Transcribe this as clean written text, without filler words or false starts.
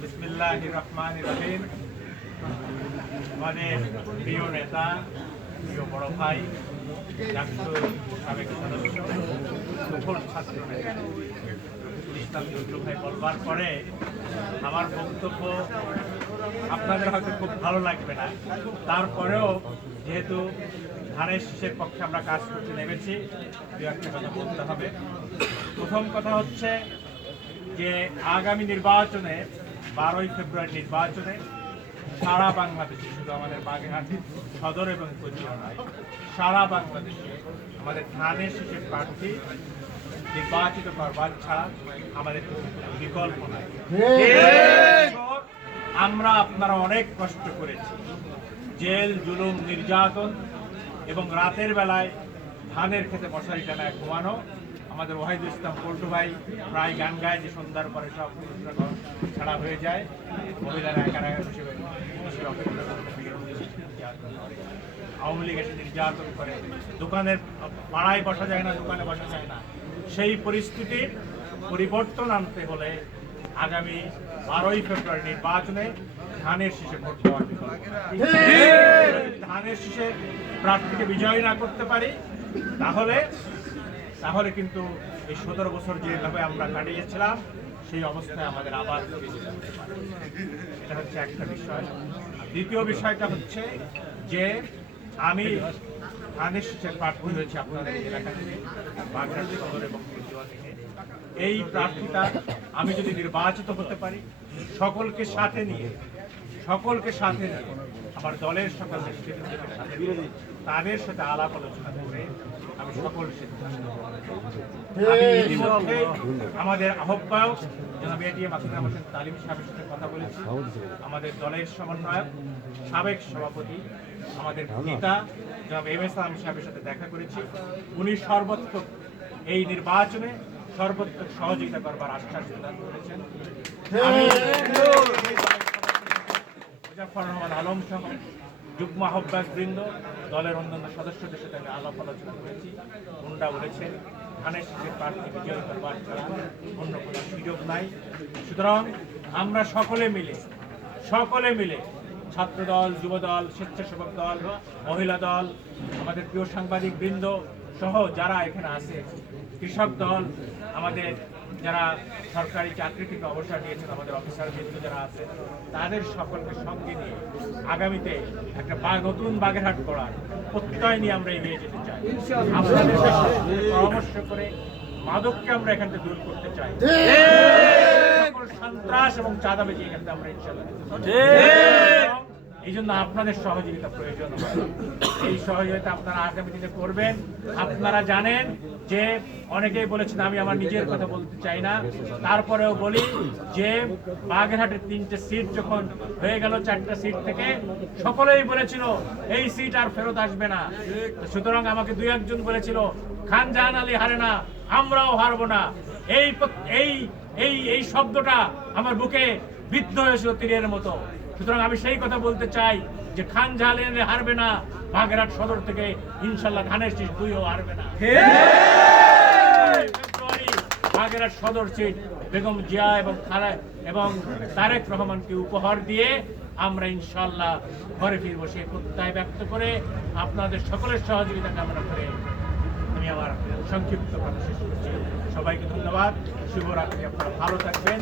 বিসমিল্লাহির রহমানির রহিম। আমাদের প্রিয় নেতা, প্রিয় বড় ভাই, ডাক্তার সাবেক সদস্য, সফল ছাত্র নেতা ইসলাম জহুরুল ভাই বলবার পরে আমার বক্তব্য আপনাদের হয়তো খুব ভালো লাগবে না, তারপরেও যেহেতু ধানের শীষের পক্ষে আমরা কাজ করতে নেমেছি, দু একটা কথা বলতে হবে। প্রথম কথা হচ্ছে যে আগামী নির্বাচনে 12ই ফেব্রুয়ারি নির্বাচনে সারা বাংলাদেশে, শুধু আমাদের বাগেরহাট সদর এবং কুমিল্লা নয়, সারা বাংলাদেশে আমাদের ধানের শীষের প্রার্থী নির্বাচিত করবার ছাড়া আমাদের বিকল্প নাই। আমরা আপনারা অনেক কষ্ট করেছি, জেল, জুলুম, নির্যাতন এবং রাতের বেলায় ধানের খেতে মশারি টানায় ঘুমানো। আমাদের ওয়াহিদুল ইসলাম পল্টু ভাই প্রায় গান গায় যে সন্ধ্যার পরে সব পুরুষরা ঘর ছাড়া হয়ে যায়, মহিলারা একা হিসেবে আওয়ামী লীগ এসে নির্যাতন করে, দোকানের পাড়ায় বসা যায় না, দোকানে বসা যায় না। সেই পরিস্থিতির পরিবর্তন আনতে হলে আগামী 12ই ফেব্রুয়ারি নির্বাচনে ধানের শীষে ভোট দেওয়ার বিকল্প। ধানের শীষে প্রার্থীকে বিজয় না করতে পারি তাহলে কিন্তু এই 17 বছর যেভাবে আমরা কাটিয়েছিলাম সেই অবস্থায় আমাদের আবার ফিরে যেতে পারে। এটা হচ্ছে একটা বিষয়। দ্বিতীয় বিষয়টা হচ্ছে যে আমি ধানের শীষের প্রার্থী হয়েছি আপনাদের এলাকা থেকে, বাগেরহাট সদর এবং কুমিল্লা থেকে। এই প্রার্থীটা আমি যদি নির্বাচিত হতে পারি, সকলকে সাথে নিয়ে আমার দলের সকল নেতৃবৃন্দকে সাথে নিয়ে তাদের সাথে আলাপ আলোচনা করে আমি সকল সিদ্ধান্ত ইতিমধ্যে আমাদের আহ্বায়ক জনাব এটিএম আকিদুর হোসেন তালিম সাহেবের সাথে কথা বলেছি। আমাদের দলের সমন্বয়ক সাবেক সভাপতি আমাদের নেতা জনাব এম.এস. আলম সাহেবের সাথে দেখা করেছি। উনি সর্বোত্তম এই নির্বাচনে সর্বোত্তম সহযোগিতা করবার আশ্বাস প্রদান করেছেন। মুজাফফর রহমান আলম সহ যুগ্ম আহ্বায়ক বৃন্দ, দলের অন্যান্য সদস্যদের সাথে আমি আলাপ আলোচনা করেছি। ওনারা বলেছেন ধানের শীষের প্রার্থী বিজয় করবার ছাড়া অন্য কোনো সুযোগ নাই। সুতরাং আমরা সকলে মিলে ছাত্র দল, যুব দল, স্বেচ্ছাসেবক দল, মহিলা দল, আমাদের প্রিয় সাংবাদিক বৃন্দ সহ যারা এখানে আছে, কৃষক দল, আমাদের যারা সরকারি চাকরি থেকে অবসর নিয়েছেন, আমাদের অফিসার বৃন্দ যারা আছে, তাদের সকলকে সঙ্গে নিয়ে আগামীতে একটা নতুন বাগেরহাট করার প্রত্যয় নিয়ে আমরা এগিয়ে যেতে চাই। আপনাদের সাথে পরামর্শ করে মাদককে আমরা এখান থেকে দূর করতে চাই, সন্ত্রাস এবং চাঁদাবাজি এখান থেকে আমরা ইনশাআল্লাহ। এই জন্য আপনাদের সহযোগিতা প্রয়োজন হয়। এই সহযোগিতা আপনারা আগামী দিনে করবেন। আপনারা জানেন যে অনেকেই বলেছেন আমি আমার নিজের কথা বলতে চাই না, তারপরেও বলি যে বাগেরহাটের 3টে সিট যখন হয়ে গেল, 4টা সিট থেকে সকলেই বলেছিল এই সিট আর ফেরত আসবে না। সুতরাং আমাকে 2-1 বলেছিল খান জাহান আলী হারে না, আমরাও হারবো না। এই শব্দটা আমার বুকে বিদ্ধ হয়েছিল তীরের মতো। সুতরাং আমি সেই কথা বলতে চাই যে খান জাহান হারবে না, বাগেরহাট সদর থেকে ইনশাল্লাহ ধানের শীষ 2ও হারবে না। বাগেরহাট সদর সিট বেগম জিয়া এবং তারেক রহমানকে উপহার দিয়ে আমরা ইনশাল্লাহ ঘরে ফিরবো, সেই প্রত্যয় ব্যক্ত করে আপনাদের সকলের সহযোগিতা কামনা করে আমি আমার সংক্ষিপ্ত কথা শেষ করছি। সবাইকে ধন্যবাদ, শুভরাত্রি, আপনারা ভালো থাকবেন।